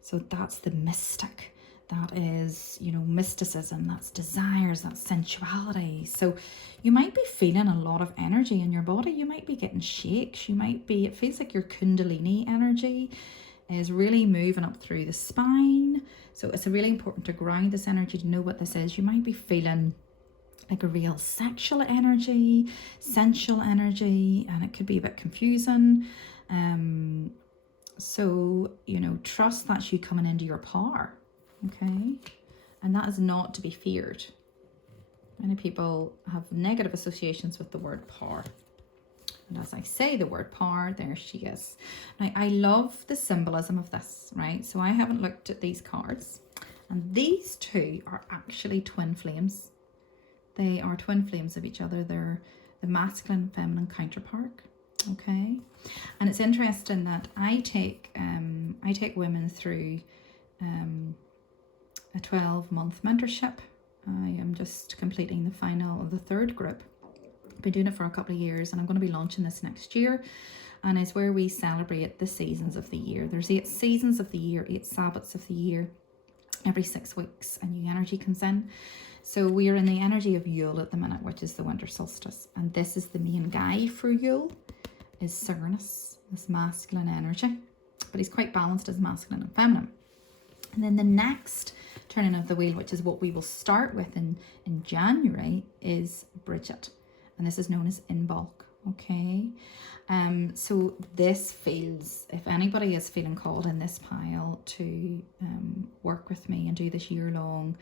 So that's the mystic. That is, you know, mysticism, that's desires, that's sensuality. So you might be feeling a lot of energy in your body. You might be getting shakes. It feels like your Kundalini energy is really moving up through the spine. So it's really important to ground this energy, to know what this is. You might be feeling like a real sexual energy, sensual energy, and it could be a bit confusing. So, you know, trust that's you coming into your power. Okay, and that is not to be feared. Many people have negative associations with the word power. And as I say the word power, there she is. Now, I love the symbolism of this, right? So I haven't looked at these cards. And these two are actually twin flames. They are twin flames of each other. They're the masculine, feminine counterpart. Okay. And it's interesting that I take women through a 12-month mentorship. I am just completing the final of the third group. I've been doing it for a couple of years, and I'm going to be launching this next year. And it's where we celebrate the seasons of the year. There's 8 seasons of the year, 8 Sabbats of the year. Every 6 weeks a new energy comes in. So we are in the energy of Yule at the minute, which is the winter solstice. And this is the main guide for Yule, is Suranus, this masculine energy. But he's quite balanced as masculine and feminine. And then the next turning of the wheel, which is what we will start with in January, is Bridget. And this is known as in bulk. Okay. So this feels, if anybody is feeling called in this pile to work with me and do this year-long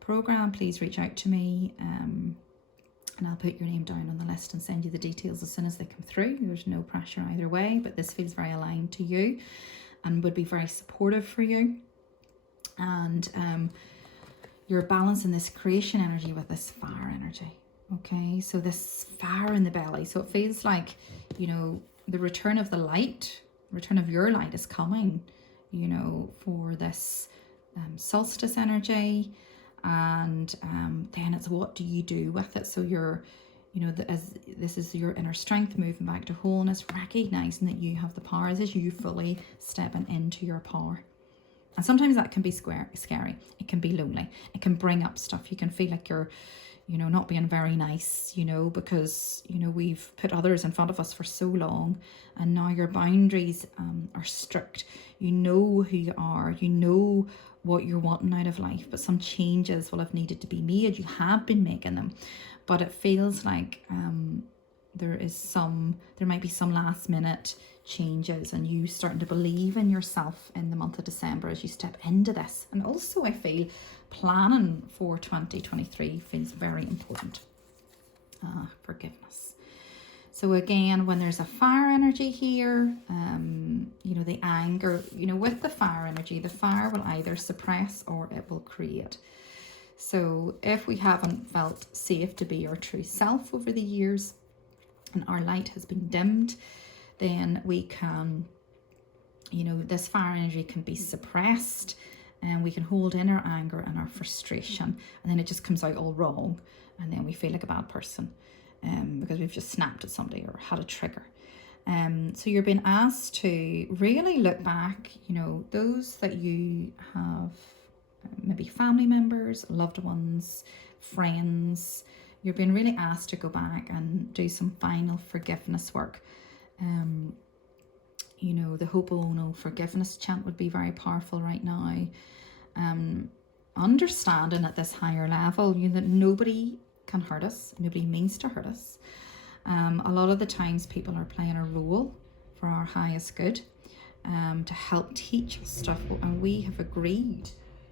program, please reach out to me, and I'll put your name down on the list and send you the details as soon as they come through. There's no pressure either way, but this feels very aligned to you and would be very supportive for you. And you're balancing this creation energy with this fire energy. Okay, so this fire in the belly. So it feels like, you know, the return of the light, return of your light is coming, you know, for this solstice energy. And then it's what do you do with it? So you're, you know, as this is your inner strength, moving back to wholeness, recognizing that you have the power. This is you fully stepping into your power. And sometimes that can be scary. It can be lonely. It can bring up stuff. You can feel like you're, you know, not being very nice, you know, because, you know, we've put others in front of us for so long, and now your boundaries are strict. You know who you are. You know what you're wanting out of life, but some changes will have needed to be made. You have been making them, but it feels like there might be some last minute changes, and you starting to believe in yourself in the month of December as you step into this. And also I feel planning for 2023 feels very important. Forgiveness. So again, when there's a fire energy here, you know, the anger, you know, with the fire energy, the fire will either suppress or it will create. So if we haven't felt safe to be our true self over the years and our light has been dimmed, then we can, you know, this fire energy can be suppressed, and we can hold in our anger and our frustration, and then it just comes out all wrong, and then we feel like a bad person because we've just snapped at somebody or had a trigger. So you're being asked to really look back, you know, those that you have, maybe family members, loved ones, friends. You're being really asked to go back and do some final forgiveness work. You know, the Ho'oponopono forgiveness chant would be very powerful right now. Understanding at this higher level, you know, that nobody can hurt us, nobody means to hurt us. A lot of the times people are playing a role for our highest good, to help teach us stuff, and we have agreed,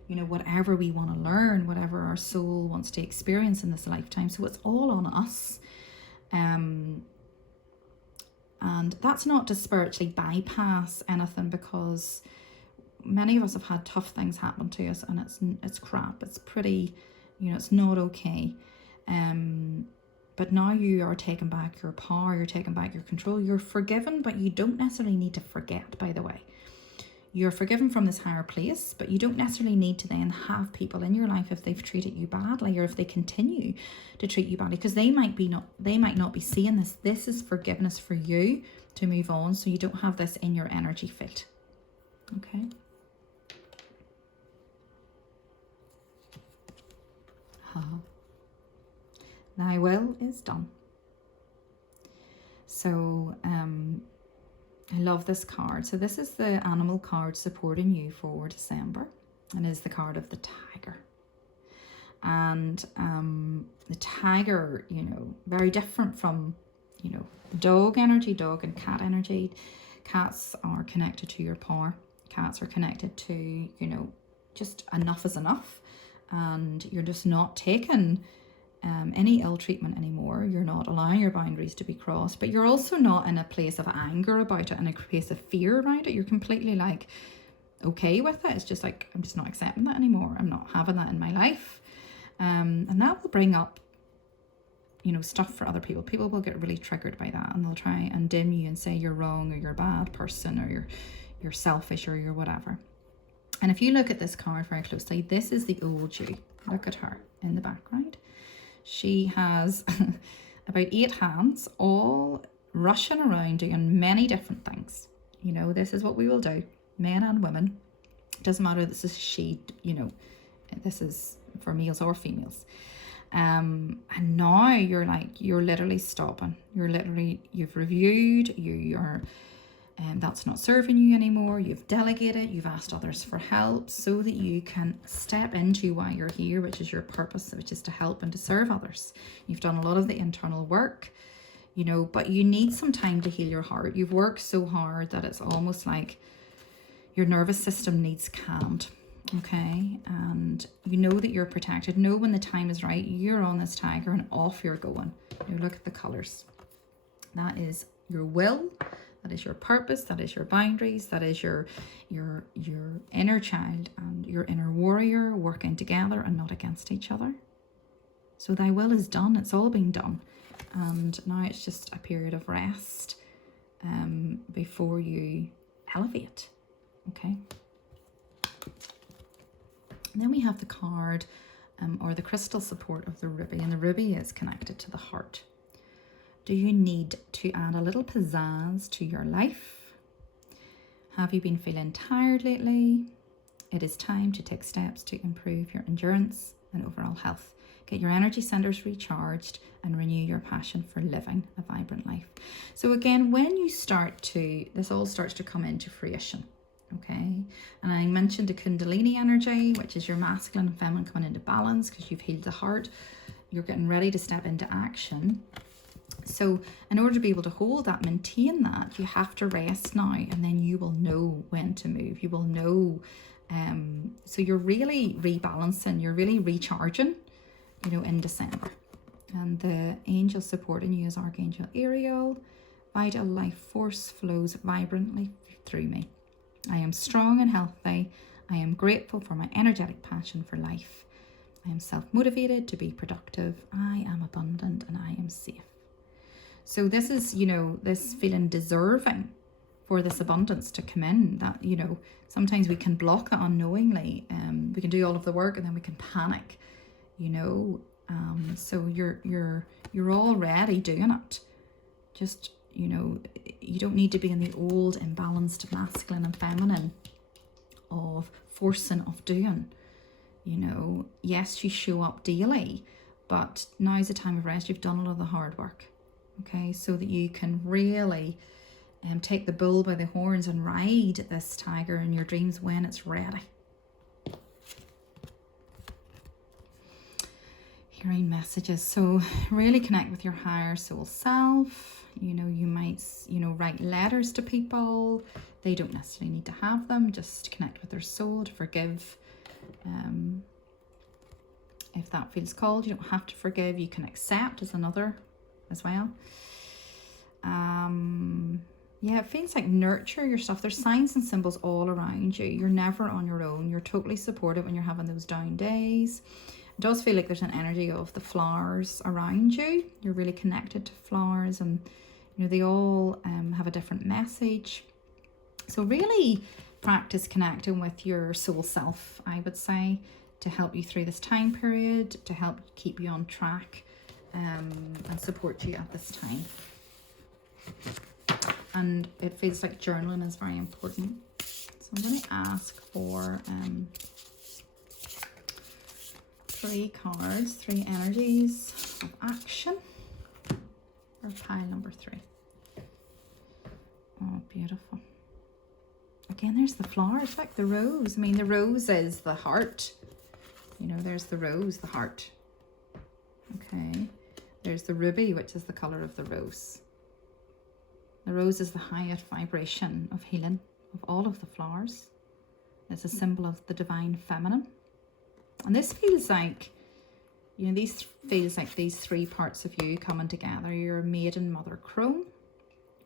you know, whatever we want to learn, whatever our soul wants to experience in this lifetime. So it's all on us. And that's not to spiritually bypass anything, because many of us have had tough things happen to us, and it's crap. It's pretty, you know, it's not okay. But now you are taking back your power, you're taking back your control, you're forgiven, but you don't necessarily need to forget, by the way. You're forgiven from this higher place, but you don't necessarily need to then have people in your life if they've treated you badly, or if they continue to treat you badly, because they might not be seeing this. This is forgiveness for you to move on, so you don't have this in your energy field. Okay. Thy will is done. So I love this card. So this is the animal card supporting you for December, and is the card of the tiger. And the tiger, you know, very different from, you know, the dog energy, dog and cat energy. Cats are connected to your power. Cats are connected to, you know, just enough is enough, and you're just not taking any ill treatment anymore. You're not allowing your boundaries to be crossed, but you're also not in a place of anger about it, in a place of fear around it. You're completely like okay with it. It's just like, I'm just not accepting that anymore. I'm not having that in my life. And that will bring up, you know, stuff for other people. People will get really triggered by that, and they'll try and dim you and say you're wrong, or you're a bad person, or you're selfish, or you're whatever. And if you look at this card very closely, this is the old you. Look at her in the background. She has about 8 hands, all rushing around doing many different things. You know, this is what we will do, men and women. It doesn't matter, this is she, you know, this is for males or females. And now you're literally stopping. You've reviewed, you're that's not serving you anymore. You've delegated, you've asked others for help, so that you can step into why you're here, which is your purpose, which is to help and to serve others. You've done a lot of the internal work. you know, but you need some time to heal your heart. You've worked so hard that it's almost like your nervous system needs calmed, okay? And you know that you're protected. Know when the time is right, you're on this tiger and off you're going. You know, look at the colors. That is your will, that is your purpose, that is your boundaries, that is your inner child and your inner warrior working together and not against each other. So thy will is done, it's all been done. And now it's just a period of rest before you elevate, okay? And then we have the card or the crystal support of the ruby, and the ruby is connected to the heart. Do you need to add a little pizzazz to your life? Have you been feeling tired lately? It is time to take steps to improve your endurance and overall health. Get your energy centers recharged and renew your passion for living a vibrant life. So again, when you start to, this all starts to come into fruition, okay? And I mentioned the Kundalini energy, which is your masculine and feminine coming into balance because you've healed the heart. You're getting ready to step into action. So in order to be able to hold that, maintain that, you have to rest now, and then you will know when to move. You will know. So you're really rebalancing, you're really recharging, you know, in December. And the angel supporting you is Archangel Ariel. Vital life force flows vibrantly through me. I am strong and healthy. I am grateful for my energetic passion for life. I am self-motivated to be productive. I am abundant and I am safe. So this is, you know, this feeling deserving for this abundance to come in, that, you know, sometimes we can block it unknowingly. We can do all of the work and then we can panic, you know. So you're already doing it. Just, you know, you don't need to be in the old imbalanced masculine and feminine of forcing of doing, you know. Yes, you show up daily, but now's the time of rest. You've done a lot of the hard work. Okay, so that you can really take the bull by the horns and ride this tiger in your dreams when it's ready. Hearing messages. So really connect with your higher soul self. You know, you might, you know, write letters to people. They don't necessarily need to have them. Just connect with their soul to forgive. If that feels called, you don't have to forgive. You can accept as another as well. Yeah, it feels like nurture your stuff. There's signs and symbols all around you. You're never on your own. You're totally supported when you're having those down days. It does feel like there's an energy of the flowers around you. You're really connected to flowers, and you know, they all have a different message. So really practice connecting with your soul self, I would say, to help you through this time period, to help keep you on track and support you at this time. And it feels like journaling is very important. So I'm going to ask for 3 cards, 3 energies of action for pile number 3. Oh, beautiful. Again, there's the flowers, like the rose. I mean, the rose is the heart. You know, there's the rose, the heart. Okay. There's the ruby, which is the color of the rose. The rose is the highest vibration of healing of all of the flowers. It's a symbol of the divine feminine. And this feels like, you know, feels like these 3 parts of you coming together. You're a maiden mother crone,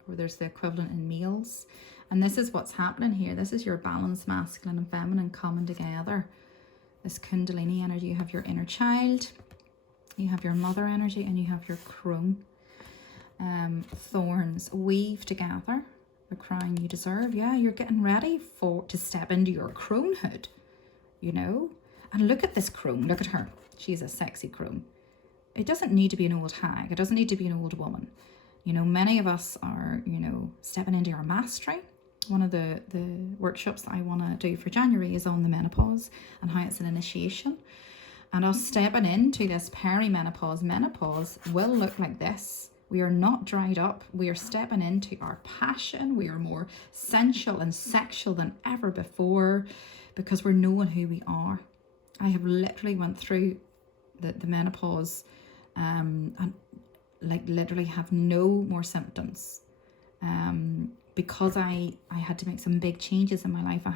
or there's the equivalent in males. And this is what's happening here. This is your balanced masculine and feminine coming together. This Kundalini energy. You have your inner child, you have your mother energy, and you have your crone. Thorns weave together the crown you deserve. Yeah, you're getting ready to step into your cronehood, you know. And look at this crone. Look at her. She's a sexy crone. It doesn't need to be an old hag. It doesn't need to be an old woman. You know, many of us are, you know, stepping into our mastery. One of the workshops that I want to do for January is on the menopause and how it's an initiation. And us stepping into this perimenopause, menopause will look like this. We are not dried up. We are stepping into our passion. We are more sensual and sexual than ever before because we're knowing who we are. I have literally went through the menopause and like literally have no more symptoms. Because I had to make some big changes in my life. I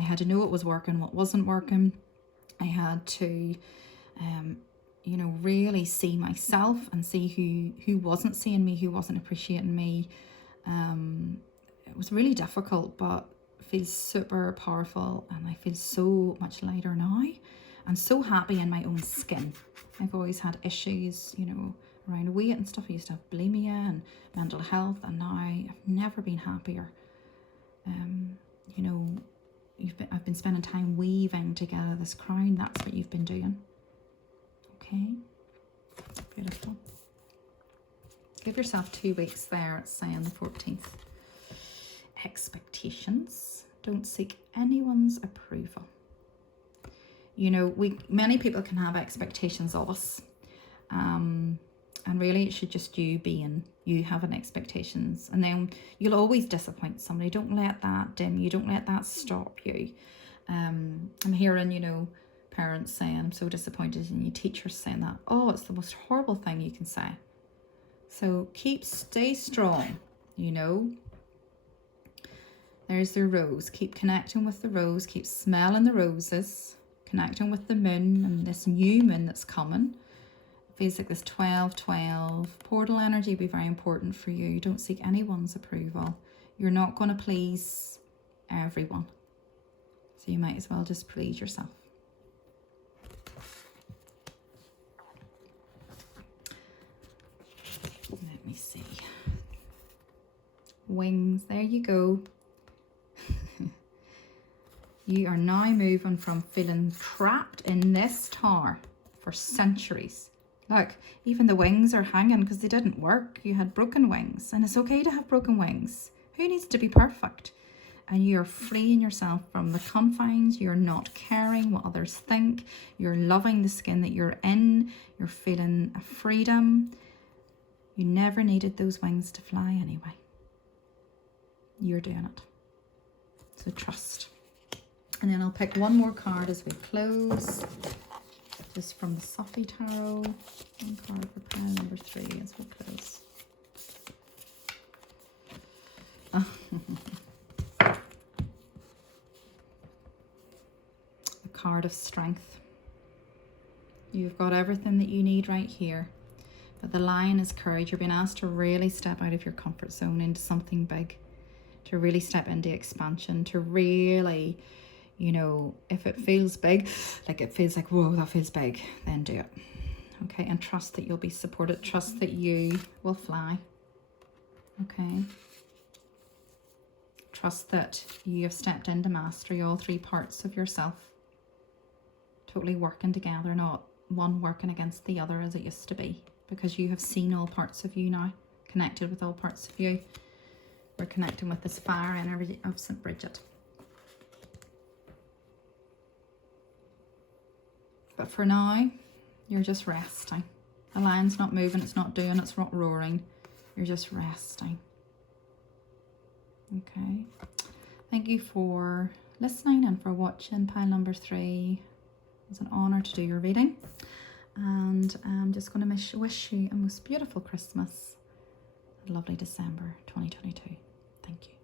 had to know what was working, what wasn't working. I had to, you know, really see myself and see who wasn't seeing me, who wasn't appreciating me. It was really difficult, but feels super powerful, and I feel so much lighter now and so happy in my own skin. I've always had issues, you know, around weight and stuff. I used to have bulimia and mental health, and now I've never been happier. You know, I've been spending time weaving together this crown. That's what you've been doing. Okay, beautiful. Give yourself 2 weeks there. It's saying the 14th. Expectations. Don't seek anyone's approval. You know, many people can have expectations of us. And really it should just you having expectations, and then you'll always disappoint somebody. Don't let that dim you. Don't let that stop you. I'm hearing, you know, parents saying, I'm so disappointed in you, teachers saying that. Oh, it's the most horrible thing you can say. So stay strong, you know. There's the rose. Keep connecting with the rose. Keep smelling the roses. Connecting with the moon and this new moon that's coming. It feels like this 12-12 portal energy will be very important for you. Don't seek anyone's approval. You're not going to please everyone. So you might as well just please yourself. Let me see. Wings. There you go. You are now moving from feeling trapped in this tower for centuries. Look, even the wings are hanging because they didn't work. You had broken wings, and it's okay to have broken wings. Who needs to be perfect? And you're freeing yourself from the confines. You're not caring what others think. You're loving the skin that you're in. You're feeling a freedom. You never needed those wings to fly anyway. You're doing it. So trust. And then I'll pick one more card as we close. Just from the Sophie Tarot. One card for pile number 3 as we close. The card of strength. You've got everything that you need right here. But the lion is courage. You're being asked to really step out of your comfort zone into something big. To really step into expansion. To really, you know, if it feels big, like it feels like, whoa, that feels big, then do it. Okay, and trust that you'll be supported. Trust that you will fly. Okay. Trust that you have stepped into mastery, all 3 parts of yourself. Totally working together, not one working against the other as it used to be. Because you have seen all parts of you now, connected with all parts of you. We're connecting with this fire energy of St. Bridget. But for now, you're just resting. The lion's not moving, it's not doing, it's not roaring. You're just resting. Okay. Thank you for listening and for watching pile number 3. It was an honour to do your reading. And I'm just going to wish you a most beautiful Christmas. A lovely December 2022. Thank you.